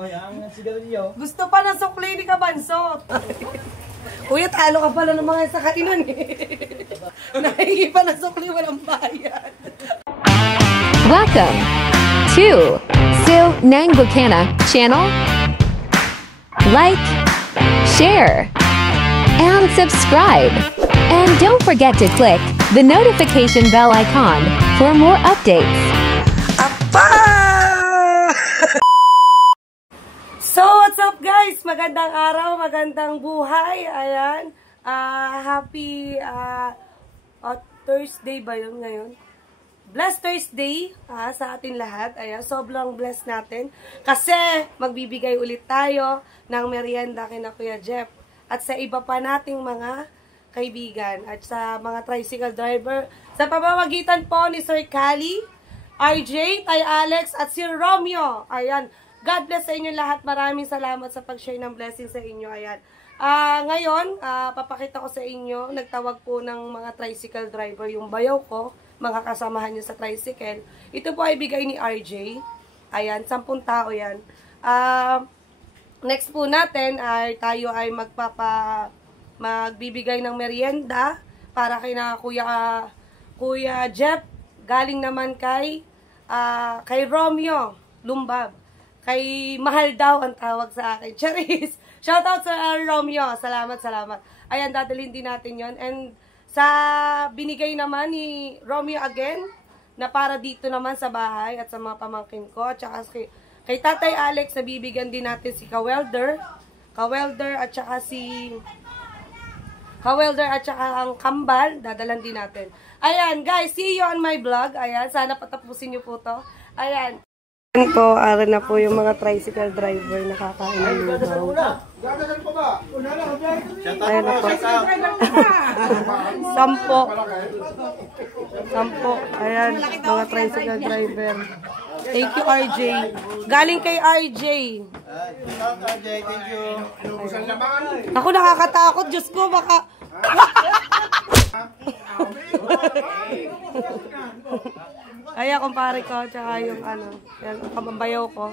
Oy, ang sigarilyo. Gusto pa ng sukli ni Kabansot. Kuya, talo ka pala ng mga sa kainan eh. Nahingi pa ng sukli, walang bayad. Welcome to Sil Nang Bukana channel. Like, share, and subscribe. And don't forget to click the notification bell icon for more updates. So, what's up guys? Magandang araw, magandang buhay. Ayan. Happy Thursday ba yun ngayon? Blessed Thursday sa atin lahat. Ayan, sobrang blessed natin. Kasi magbibigay ulit tayo ng merienda kina Kuya Jeff. At sa iba pa nating mga kaibigan. At sa mga tricycle driver. Sa pamamagitan po ni Sir Cali, RJ, Tay Alex, at si Romeo. Ayan. God bless sa inyo lahat. Maraming salamat sa pag-share ng blessing sa inyo. Ayan. Ngayon, papakita ko sa inyo, nagtawag po ng mga tricycle driver yung bayaw ko, mga kasamahan nyo sa tricycle. Ito po ay bigay ni RJ. Ayan, 10 tao yan. Next po natin ay tayo ay magbibigay ng merienda para kay na Kuya Jeff. Galing naman kay Romeo Lumbab. Kay Mahal daw ang tawag sa akin. Charis! Shoutout sa Romeo. Salamat, salamat. Ayan, dadalhin din natin yon. And sa binigay naman ni Romeo again, na para dito naman sa bahay at sa mga pamangkin ko. At saka kay Tatay Alex, nabibigyan din natin si Kawelder at saka ang Kambal. Dadalan din natin. Ayan, guys, see you on my vlog. Ayan, sana patapusin nyo po to. Ayan. Ayan po, ara na po yung mga tricycle driver nakakain ng lugaw. Ayan na po. 10. Ayan, mga tricycle driver. Thank you, RJ. Galing kay RJ. Thank you. Ako nakakatakot, Diyos ko, baka... Kaya kumpare ko, tsaka yung yung kamambayaw ko.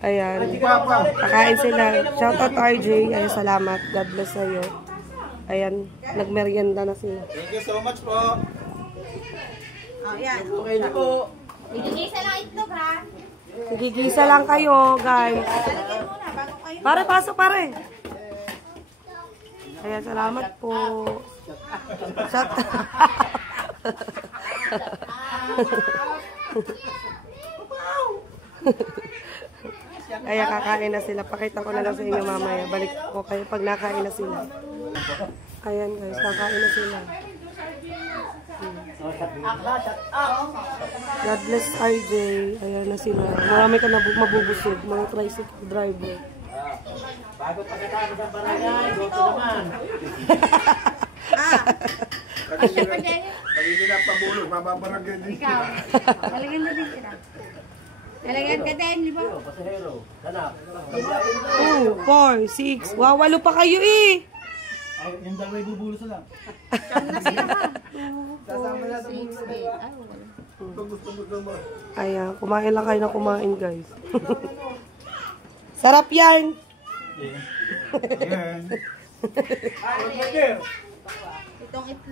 Ayan. Kakain sila. Shoutout RJ. Ayan, salamat. God bless sa'yo. Ayan, nagmerienda na sila. Thank you so much po. Ayan. Okay na po. Igigisa lang ito, ha? Gigisa lang kayo, guys. Pare, pasok pare. Ayan, salamat po. Ayan, kakain na sila. Pakita ko na lang sa inyo mamaya. Balik ko kayo pag nakain na sila. Ayan guys, kakain na sila. God bless RJ. Ayan na sila. Marami ka na mabubusog, mga tricycle driver. Bago pagkatapos ang barangay, goto naman. Pag-ibig na pabulog, mababarangay din sila. Nalagyan na din sila. Nalagyan ka din, di ba? Pasahero, hanap. 2, 4, 6. Wawalo pa kayo eh. Ay, yung dalawa'y bubulo sa lang. Sasama na sa bulo. Ayan, kumain lang kayo na kumain guys. Sarap yan.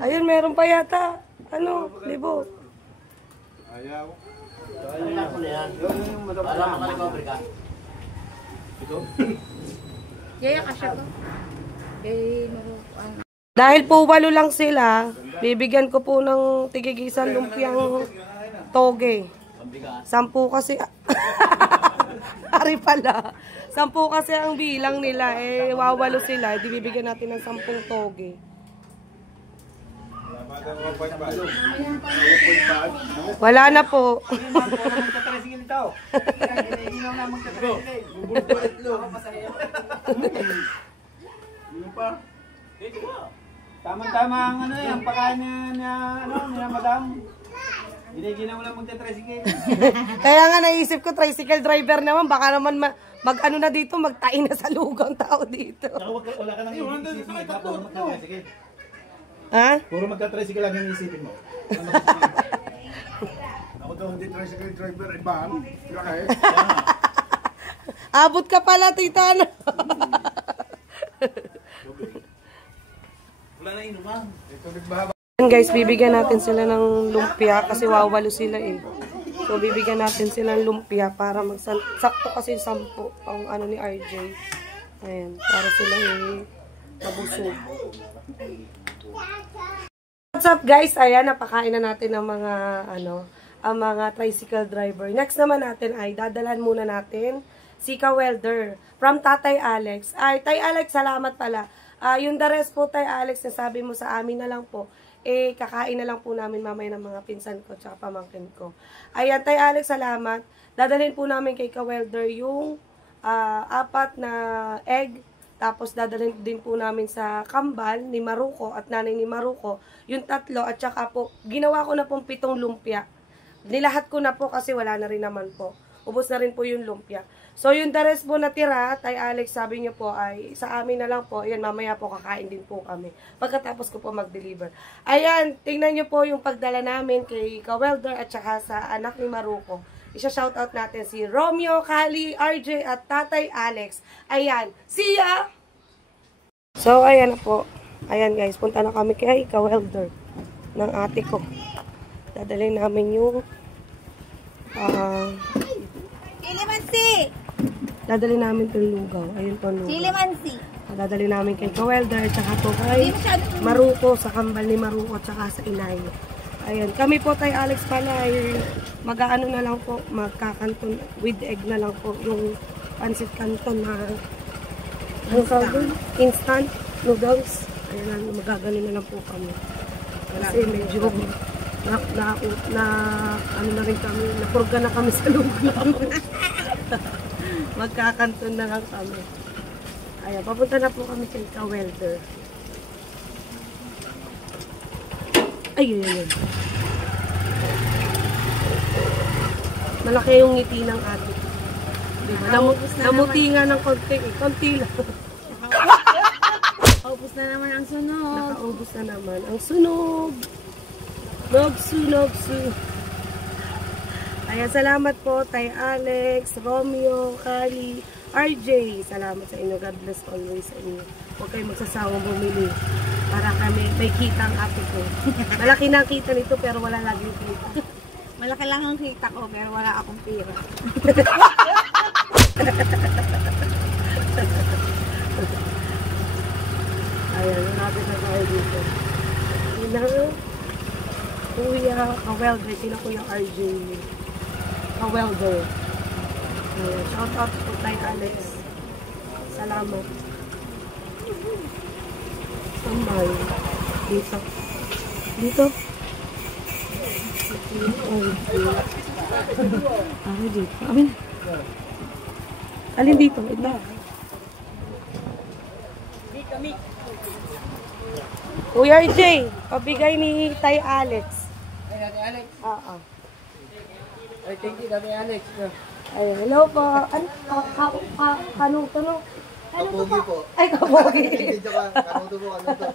Ayun, meron pa yata. Ano, libo. Ayaw. Yaya ka siya ko. Dahil po 8 lang sila, bibigyan ko po ng tigigisan lumpiang toge. 10 kasi. Ari pala. 10 kasi ang bilang nila. Eh, wawalo sila. Di bibigyan natin ng 10 toge. Wala na po. Tama-tama ang ang pagkain niya madam. Giniginaw lang magta-tricycle. Kaya nga naisip ko, tricycle driver naman, baka naman mag-ano na dito, magtain na sa lugang tao dito. Wala ka nang isipin, puro magta-tricycle. Ha? Puro magta-tricycle lang yung isipin mo. Ako Ito, hindi tricycle driver, ibang. Laki. Abot ka pala, tita. Wala na inuman. Ito, nagbahaba. Guys, bibigyan natin sila ng lumpia kasi wawalo sila eh. So, bibigyan natin sila ng lumpia para sakto kasi 10 ang ano ni RJ. Ayan, para sila eh mabusog. What's up guys? Ayan, napakain na natin ang mga ang mga tricycle driver. Next naman natin ay dadalhan muna natin si Ka-Welder from Tatay Alex. Ay, Tay Alex, salamat pala. Yung the rest po, Tay Alex, na sabi mo sa amin na lang po, eh, kakain na lang po namin mamaya ng mga pinsan ko tsaka pamangkin ko. Ayan, Tay Alex, salamat. Dadalhin po namin kay Ka-Welder yung 4 na egg. Tapos dadalhin din po namin sa kambal ni Maruko at nanay ni Maruko yung 3 at saka po, ginawa ko na pong 7 lumpia. Nilahat ko na po kasi wala na rin naman po. Ubos na rin po yung lumpia. So, yung the rest po natira, Tay Alex, sabi niyo po ay sa amin na lang po. Ayan, mamaya po kakain din po kami. Pagkatapos ko po mag-deliver. Ayan, tingnan niyo po yung pagdala namin kay Ka-Welder at saka sa anak ni Maruko. Isa-shoutout natin si Romeo, Kali, RJ at Tatay Alex. Ayan, see ya! So, ayan na po. Ayan guys, punta na kami kay Ka-Welder ng ate ko. Dadalhin namin yung Chilimansi! dadalhin namin itong lugaw. Ayun po lugaw. Chilimansi! Dadalhin namin kay Ka-Welder tsaka po kay Maruko sa kambal ni Maruko tsaka sa inay. Ayan. Kami po, Tay Alex pala ay mag-aano na lang po, magkakanton with egg na lang po yung pancit canton na instant noodles. Ayan, magagano na lang po kami. Kasi medyo ano na rin kami, napurga na kami sa lugaw. Magkakanton na lang kami. Ayan, papunta na po kami kay Ka-Welder. Ayun. Malaki yung ngiti ng ate. Diba? Namuti nga ng konti eh. Konti lang. Ubus na naman ang sunog. Nakaubos na naman ang sunog. Nogsu. Ayan, salamat po Tay Alex, Romeo, Kali, RJ. Salamat sa inyo. God bless always sa inyo. Huwag kayong magsasawang bumili para kami may kita ang ate ko. Malaki na ang kita nito pero wala laging kita. Malaki lang ang kita ko pero wala akong pira. Ayan, nabit na tayo dito. Ina, Kuya Ka-Welder, sila Kuya RJ. Ka-Welder. Ayan, shout out po Tay Alex. Salamat. Sambal. Dito. Dito. Ano dito? Amin. Alin dito? Ito. Kuya RJ, pabigay ni Tay Alex. Ay, Tatay Alex. Oo. Ay, thank you, Tatay Alex. Ay, hello po. Ano? Kanuto no? Kapugi po. Ay, kapogi. Video ka, kanuto po, kanuto.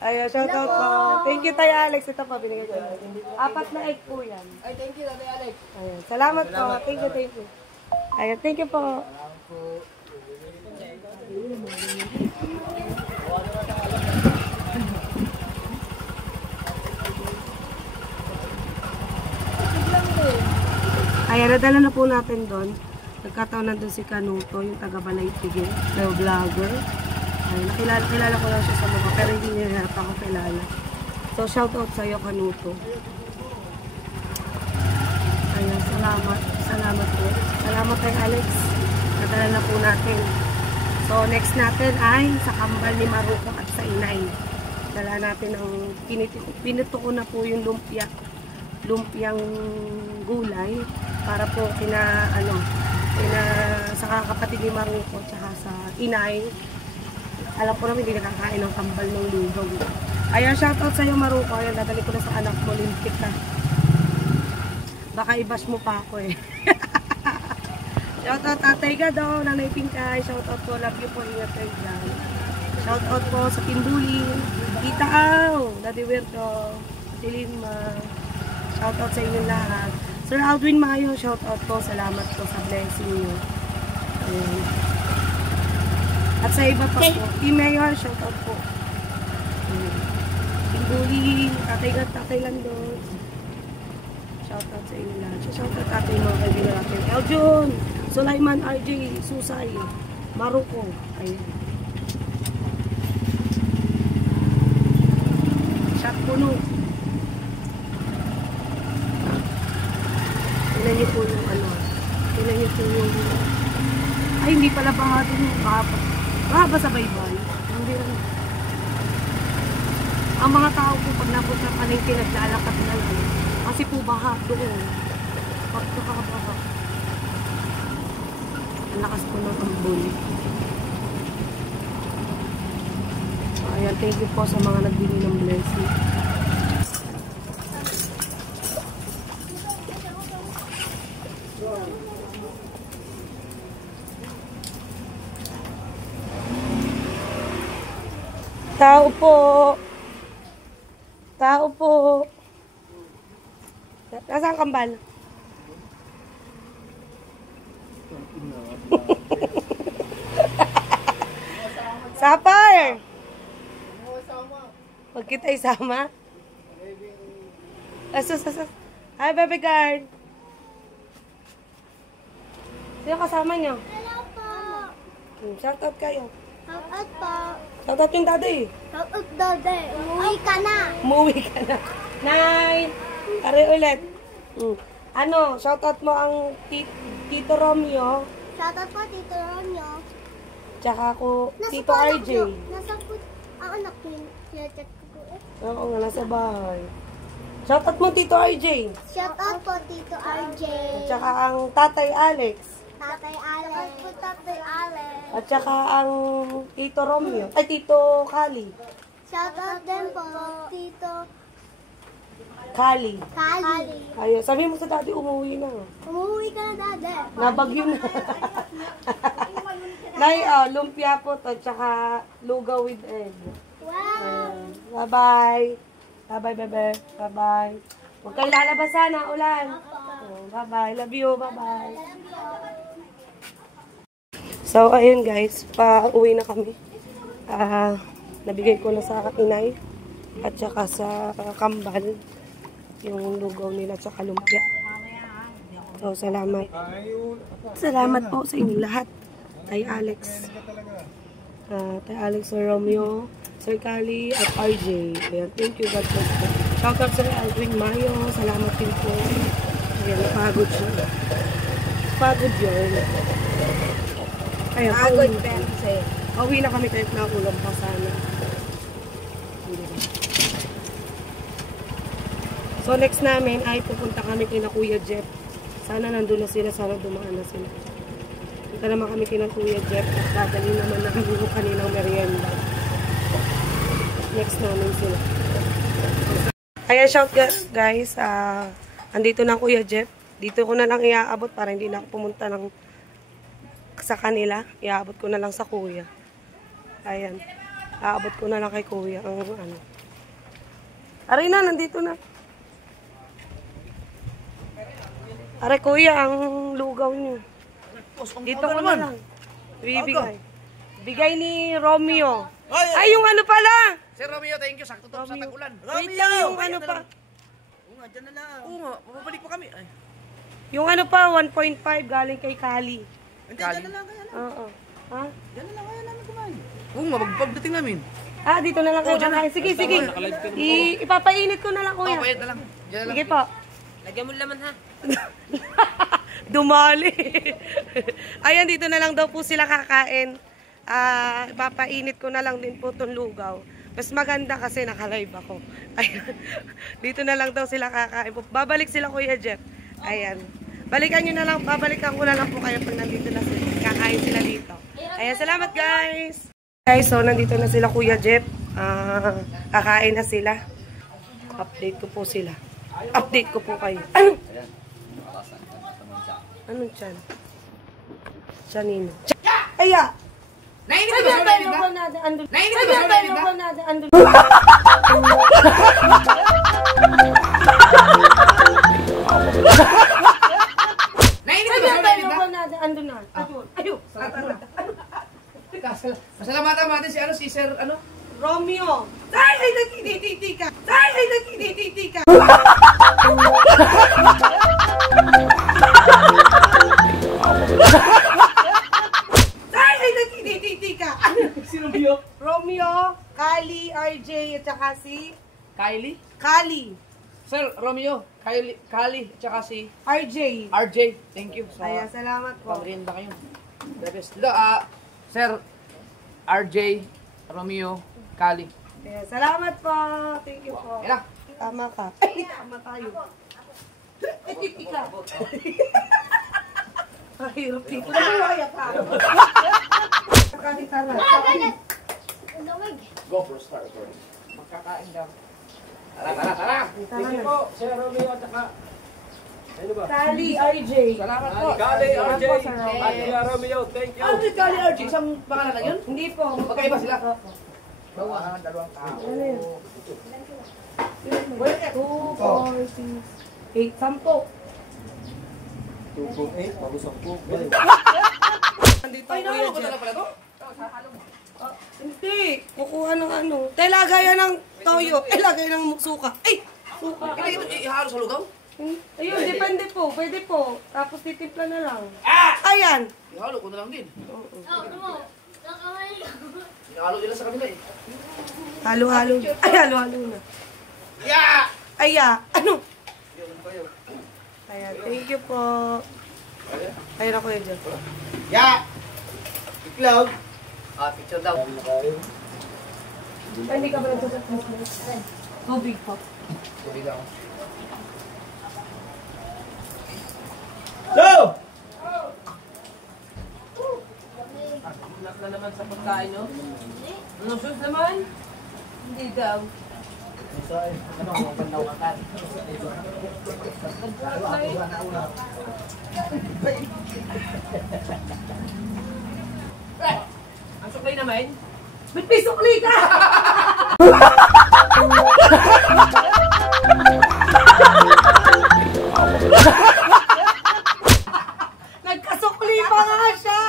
Ay, shout out po. Thank you, Tay Alex. Ito pa, binigay ko. 4 na egg po yan. Ay, thank you, Tatay Alex. Ayan. Salamat po. Thank you. Ayan, thank you po. Ayan, nadala na po natin doon. Nagkataon na doon si Kanuto, yung taga-Balay Tigil, na vlogger. Ayan, kilala ko lang siya sa mukha, pero hindi niya ako kilala. So, shout out sa iyo, Kanuto. Ayan, salamat po. Salamat kay Alex. Nadala na po natin. So, next natin ay sa kambal ni Maruko at sa inay. Dala natin ang pinuto ko na po yung lumpiang gulay para po sa kakapatid ni Maruko tsaka sa inay. Alam ko naman hindi nakakain ng kambal ng lugaw. Ayan, shoutout sa iyo Maruko. Ayan, dadali ko na sa anak mo, limpik ka. Baka i-bash mo pa ako eh. Shoutout Tatay Gado, Nanay Pinkay. Shoutout po, love you po, ingat kayo dyan. Shoutout po sa Timbuli, Tita Aw, Daddy Werto, Tilima. Shoutout sa inyo lahat. Sir Aldwin Mayo, shout out po. Salamat po sa blessing niyo. Ayan. At sa iba pa po, Team Mayor, shout out po. Team Bully, Tatay Landos. Shout out sa inyo lahat. Shout out tatay mga kaibigan natin. Eljon, Sulaiman, RJ, Susay, Maruko. Ayan. Shot puno. Tingnan niyo po yung ano. Tingnan niyo po yung... Ay, hindi pala ba natin yung mahaba sa baybay. Hindi lang. Ang mga tao po pag napunta sa palengke naglalakad na lang. Kasi po baha doon. Pag nakakabaha. Ang lakas po ng ambon. So, ayan, thank you po sa mga nagbili ng blessing. Tao po. Tao po. Nasaan kambal? Sapar! Huwag kita isama. Asus. Hi, baby girl. Sino kasama niyo? Hello po. Shout out kayo. Shout out po. Shout out yung daddy. Shout out dode. Umuwi ka na. Umuwi ka na. Nay! Pare ulit. Ano, shout out mo ang Tito Romeo. Shout out po, Tito Romeo. Tsaka ako, Tito po anak RJ. niyo. Nasa po ang anak niyo. Siya-chat ko po eh. Oo nga, nasa bahay. Shout out mo Tito RJ. Shout out po, Tito RJ. At tsaka ang Tatay Alex. Tatay Alex. Shout out po, Tatay Alex. At tsaka ang Tito Romeo. Ay, Tito Kali. Shout out din po, Tito Kali. Kali. Ayun, sabi mo sa daddy, umuwi na. Umuwi ka na, Dade. Nabagyo na. Nay, lumpia po to, tsaka lugaw with egg. Wow. Bye-bye. Bye-bye, bebe. Bye-bye. Huwag kayo lalabas sana, ulan. Bye-bye. Love you. Bye-bye. So, ayun guys. Pa-uwi na kami. Nabigay ko na sa inay. At saka sa kambal. Yung lugaw nila at saka lumpia. So, salamat. Salamat po sa inyo lahat. Tay Alex. Tay Alex, Sir Romeo, Sir Kali, at RJ. Ayan, thank you, God bless po. Shout out Sir Aldwin Mayo. Salamat din po. Ayan, napagod siya. Pagod yun. Ayan, pagod pero sa'yo. Pauwi na kami kahit nakulang pa sana. So, next namin ay pupunta kami kina Kuya Jeff. Sana nandun na sila, sana dumaan na sila. Punta naman kami kina Kuya Jeff at dadali naman namin yung kanilang merienda. Next namin sila. Ayan, shout guys. Andito na Kuya Jeff. Dito ko na lang iaabot para hindi na ako pumunta sa kanila. Iaabot ko na lang sa Kuya. Ayan. Aabot ko na lang kay Kuya ang ano. Aray na, nandito na. Aray Kuya, ang lugaw niyo. Dito ko na lang. Bibigay. Bigay ni Romeo. Ay, yung ano pala. Sir Romeo, thank you. Sakto to sa tag-ulan. Wait lang, yung ano pa. Oo nga, dyan na lang. Oo nga, pababalik pa kami. Ay. Yung ano pa, 1.5 galing kay Kali. Hindi, dyan na lang kaya lang. Oo. Ha? Dyan na lang kaya namin kumain. Oo nga, pagdating namin. Dito na lang kayo kakain. Sige, sige. Ipapainit ko na lang, Kuya. Oo, payat na lang. Dyan na lang. Sige po. Lagyan mo laman ha. Dumali. Ayan, dito na lang daw po sila kakain. Papainit ko na lang din po itong lugaw. Mas maganda kasi naka-live ako. Ayan. Dito na lang daw sila kakain. Babalik sila Kuya Jeff. Ayan. Balikan nyo na lang, babalikan ko na lang po kayo pag nandito na sila. Kakain sila dito. Ayan, salamat guys. Guys, so nandito na sila Kuya Jeff. Kakain na sila. Update ko po sila. Update ko po kayo. Ano? Anong tiyan? Tiyanino. Aya! Nainit ba sa ulan, diba? Nainit ba sa ulan, diba? natin, andun na. Ayun. Pasalamatan natin si ano, si Sir, ano? Romeo. Ay, nagkititi ka. Ay, nagkititi ka. Ay, nagkititi ka. Si Romeo? Romeo, Kali, RJ, at saka si Kylie? Kali. Sir, Romeo, Kylie, tsaka si RJ. RJ. Thank you. Ayan, salamat po. Pamerienda kayo. The best. Dito, Sir, RJ, Romeo, Kylie. Ayan, salamat po. Thank you po. Yan na. Tama ka. Ay, tama tayo. Ay, ika. Kahirap dito. Namawaya ka. Makakita na. Go for start. Magkakain daw. Tara. Sige po, Sir Romeo at saka. Ano ba? Kali, RJ. Salamat po. Kali, RJ. po, Sir Romeo. At Kuya Romeo, thank you. Ano si Kylie RJ? Isang pangalan lang yun? Hindi po. Magkaiba sila? Opo. Dalawang tao. Ano yun? 2, 4, 6, 8, 10. 2.8, pabusok po. Nandito Ay, Kuya nakalo ko Jeff. na pala to? Hindi. Kukuha ng ano. Lagayan ng toyo. Lagayan ng suka. Ay! Suka. Hindi ito ihalo sa lugaw? Ayun, depende po. Pwede po. Tapos titimpla na lang. Ah! Ayan. Ihalo ko na lang din. Ihalo nila sa kanila eh. Halo-halo. Ay, halo-halo na. Yeah! Aya. Ano? Ayan. Thank you po. Ayan ako yun dyan. Ya! Iklog! Picture daw. Ay, hindi ka ba nagsasak Christmas? Tubig po. Tubig daw. Go! Unak na naman sa pagkain, no? Ano, sus naman? Hindi daw. Ang suklay naman? Ba't may sukli ka? Nagkasukli pa nga siya.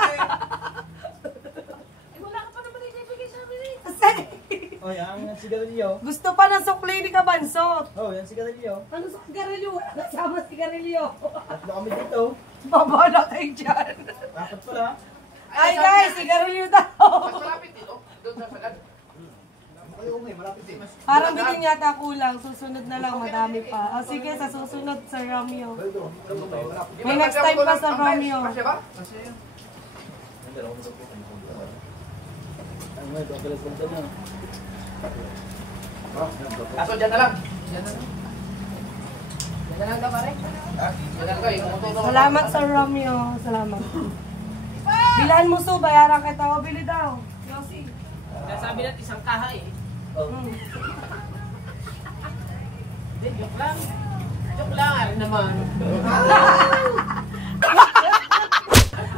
Wala ka pa naman ibibigay sa amin eh. Kasi Oh, yan sigarilyo. gusto pa ng sukli ni Kabansot. Oh, yan sigarilyo. Ano sa sigarilyo? Wala kasama sigarilyo. Tatlo kami dito. Babala kayo dyan. Apat pala. Ay guys, sigarilyo daw. Mas malapit dito. Doon sa sagad. Ayaw mo eh, malapit eh. Parang bitin yata kulang. Susunod na lang, madami pa. O sige, sa susunod, Sir Romeo. May next time pa sa Romeo. Masya ba? Ang may papalas punta na. Kaso dyan na lang. Dyan na lang. Dyan na lang ka pare. Dyan na lang kayo. Salamat, Sir Romeo. Salamat. Bilan mo so, bayaran kita. O, bili daw. Yossi. Sabi natin isang kaha eh. Hindi, joke lang. Joke lang, ari naman.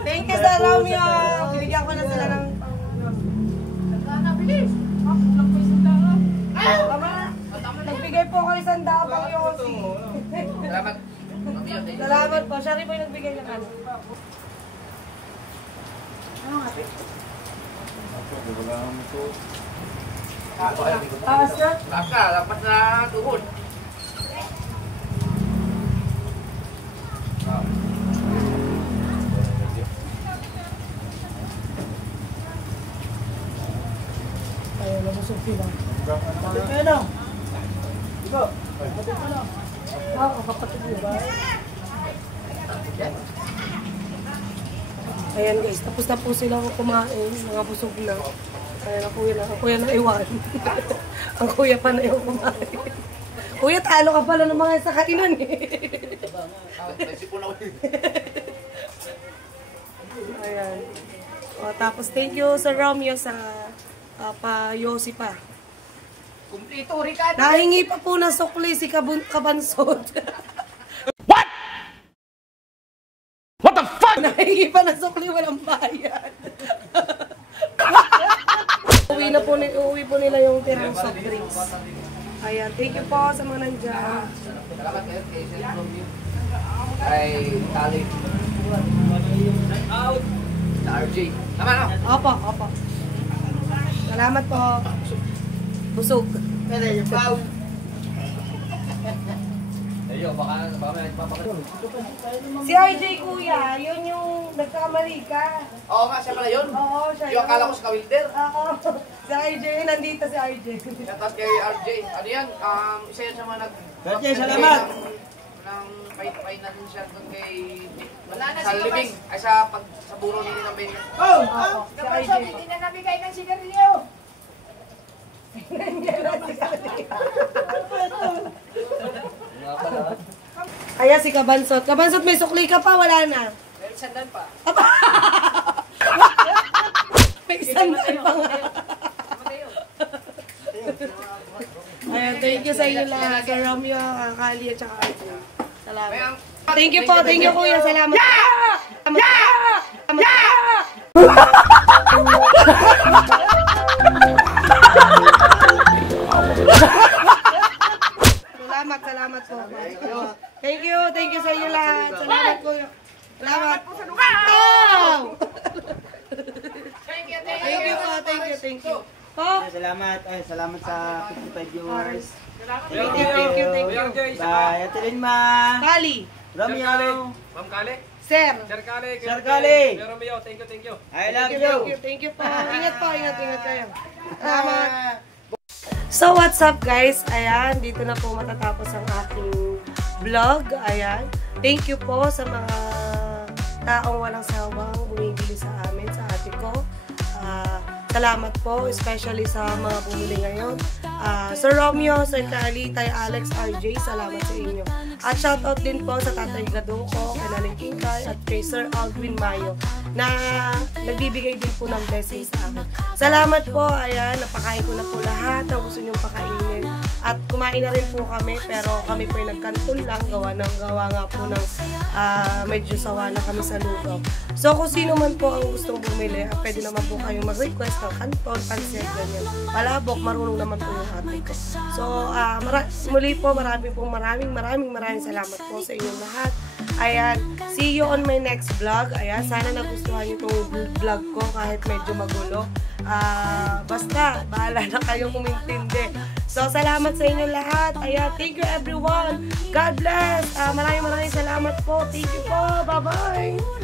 Thank you, Sir Romeo. Binigyan ko na sila ng... Bilis. Nagbigay po ako isang daan pang Yossi. Salamat. Salamat po. Siya rin po yung nagbigay ng ano. Taas na? Baka, dapat na tuhod. Ayun, nabusog sila. Kapatid kayo na. Ito. Kapatid ka na. Oo, kapatid mo ba? Ayan guys, tapos na po sila kumain. Mga busog na. Ayan, ang kuya na iwan. Ang kuya pa na yung kumain. Kuya, talo ka pala ng mga sa kainan eh. Ayan. O, tapos thank you Sir Romeo sa pa-yosi pa. Kumplito, Ricardo. Nahingi pa po ng sukli si Kabansod. What the fuck? Nahingi pa ng sukli, walang bayad. Uuwi po nila yung tirang soft drinks. Ayan, thank you po sa mga nandiyan. Salamat kayo kay Sir Romeo. Kay Kali. Sa RJ. Tama no? Opo, opo. Salamat po. Busog. Ayo, baka may nagpapakita. Si RJ kuya, yun yung nagkakamali ka. Oo nga, siya pala yun. Oo, siya Yung akala ko sa ka-wilder. Oo. Si RJ, nandito si RJ. Tapos kay RJ, ano yan, isa yan sa mga RJ, salamat. Ng pay na din siya doon kay... Wala na sa si living, ay sa buro ni Ninang Benny. Oh! Oo, si RJ Kapag po. hindi na nabigay ng sigarilyo. Nga pala. Ayan si Kabansot. Kabansot, may sukli ka pa, wala na. Meron sandal pa. May sandal pa nga. Ayan, thank you sa inyo lahat. Sir Romeo, Kali, at saka RJ. Salamat. Thank you po, thank you kuya. Salamat. Salamat po. Thank you sa inyo lahat. Salamat po. Salamat po sa lugar. Thank you. Po. Salamat. Ay, salamat sa 55 viewers. Thank you. Bye. Ate Linma. Kali. Romeo. Ma'am Kale. Sir. Sir Kale. Sir Kale. Kuya Romeo, thank you. I love you. Thank you po. Ingat po, ingat kayo. Salamat. So, what's up guys? Ayan, dito na po matatapos ang aking vlog. Ayan. Thank you po sa mga taong walang sawang bumibili sa amin, sa ate ko. Salamat po, especially sa mga bumili ngayon. Sir Romeo, Sir Kali, Tay Alex, RJ, salamat sa inyo. At shoutout din po sa Tatay Gadoko, kay Nanay Kinkay, at kay Sir Alvin Mayo, na nagbibigay din po ng blessings sa amin. Salamat po, ayan, napakain ko na po lahat na gusto niyong pakainin. At kumain na rin po kami, pero kami po ay nagkanton lang, gawa nga po ng medyo sawa na kami sa lugaw. So kung sino man po ang gustong bumili, pwede naman po kayong mag-request ng kanton, pansit, ganyan. Palabok, marunong naman po yung ate ko. So muli po, maraming salamat po sa inyong lahat. Ayan, see you on my next vlog. Ayan, sana nagustuhan niyo itong vlog ko kahit medyo magulo. Basta, bahala na kayong umintindi. So, salamat sa inyo lahat. Ayan, thank you everyone. God bless. Maraming salamat po. Thank you po. Bye-bye.